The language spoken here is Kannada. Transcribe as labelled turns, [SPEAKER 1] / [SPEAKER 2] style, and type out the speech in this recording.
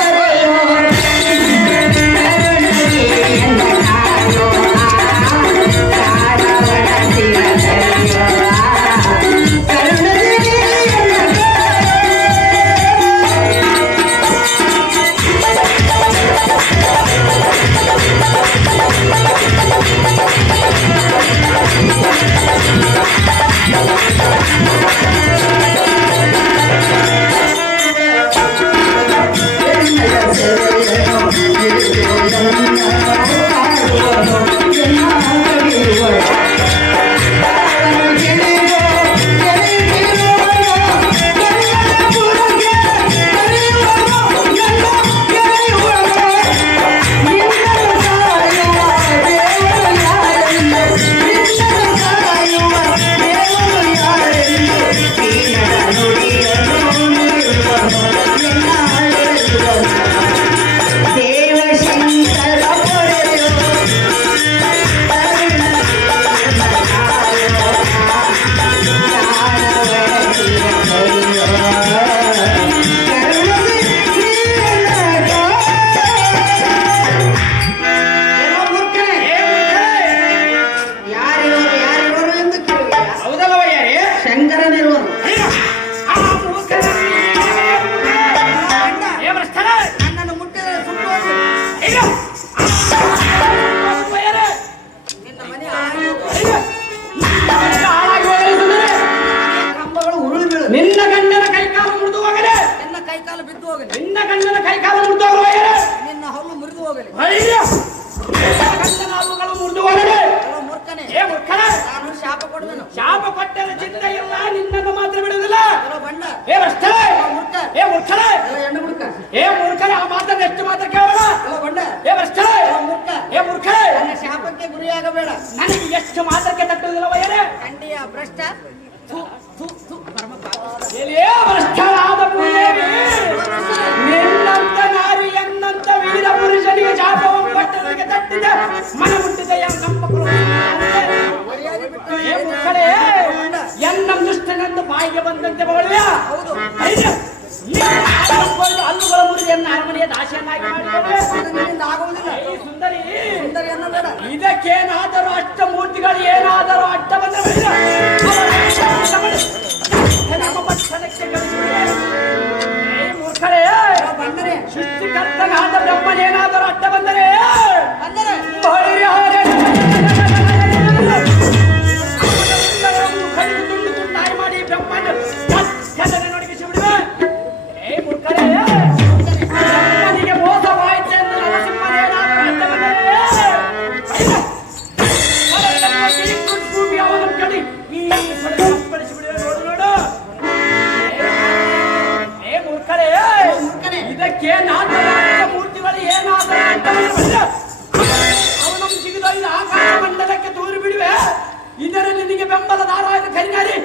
[SPEAKER 1] Amen.
[SPEAKER 2] ನಿನ್ನ
[SPEAKER 1] ಗಂಡನ ಕೈಕಾಲು ಮುರಿದು ಹೋಗಲು
[SPEAKER 2] ನಿನ್ನ ಹಲ್ಲು ಮುರಿದು ಹೋಗಲಿ.
[SPEAKER 1] ಗಂಡನ ಹಲ್ಲುಗಳು ಮುರಿದು ಹೋಗಲಿ.
[SPEAKER 2] ಮುರ್ಖನೇ.
[SPEAKER 1] ಏ ಮೂರ್ಖನೇ.
[SPEAKER 2] ನಾನು ಶಾಪ ಕೊಡುವೆನು.
[SPEAKER 1] ಶಾಪ ಕೊಟ್ಟರೆ ಚಿಂತೆ ಇಲ್ಲ ನಿನ್ನನ್ನು ಮಾತ್ರ ಬಿಡುವುದಿಲ್ಲ.
[SPEAKER 2] ಬಂಡ
[SPEAKER 1] ಏ ಅಷ್ಟೇ.
[SPEAKER 2] ಮುರ್ಖ.
[SPEAKER 1] ಏ ಮುರ್ಖನ.
[SPEAKER 2] ಹೆಣ್ಣು ಮುರ್ಖ.
[SPEAKER 1] ಏ ಮೂರ್ಖನೇ ಆ ಮಾತನ್ನು ಎಷ್ಟು ಮಾತ್ರ ಕೇಳೋಣ.
[SPEAKER 2] ಬಂಡ
[SPEAKER 1] ಏ
[SPEAKER 2] ಅಷ್ಟೇ. ಮುರ್ಖ.
[SPEAKER 1] ಏ ಮೂರ್ಖನೇ!
[SPEAKER 2] ನನ್ನ ಶಾಪಕ್ಕೆ ಗುರಿಯಾಗಬೇಡ.
[SPEAKER 1] ನನಗೆ ಎಷ್ಟು ಮಾತ್ರಕ್ಕೆ ತಟ್ಟುವುದಿಲ್ಲ ವಯರೇ
[SPEAKER 2] ಖಂಡಿಯ ಭ್ರಷ್ಟ.
[SPEAKER 1] ಮನ ಮುಕ್ಕಳೇ ಎನ್ನ ದುಷ್ಟನೆಂದು ಬಾಯಿಗೆ ಬಂದಂತೆ ಹಲ್ಲುಗಳ ಮುರಿದೆಯನ್ನ ಅರಮನೆಯ ದಾಸಿಯನ್ನಾಗಿ ಸುಂದರಿ. ಇದಕ್ಕೇನಾದರೂ ಅಷ್ಟಮೂರ್ತಿಗಳು ಏನಾದರೂ ಅಡ್ಡ ಬಂದ್ರೆ ಬೈದ. ನಮ್ಮ ಪಟ್ಟಣಕ್ಕೆ ಮೂರ್ಖರೇ. ಸೃಷ್ಟಿಕರ್ತನಾದ ಬ್ರಹ್ಮನೇನಾದರೂ ಅಡ್ಡ ಬಂದರೆ ಅವನು ಸಿಗದ ಇದು
[SPEAKER 2] ಆಕಾಶ
[SPEAKER 1] ಮಂಡಲಕ್ಕೆ ತೋರಿ ಬಿಡುವೆ ಇದರಲ್ಲಿ ನಿನಗೆ ಬೆಂಬಲದಾರ ಕರಿಗಾರಿ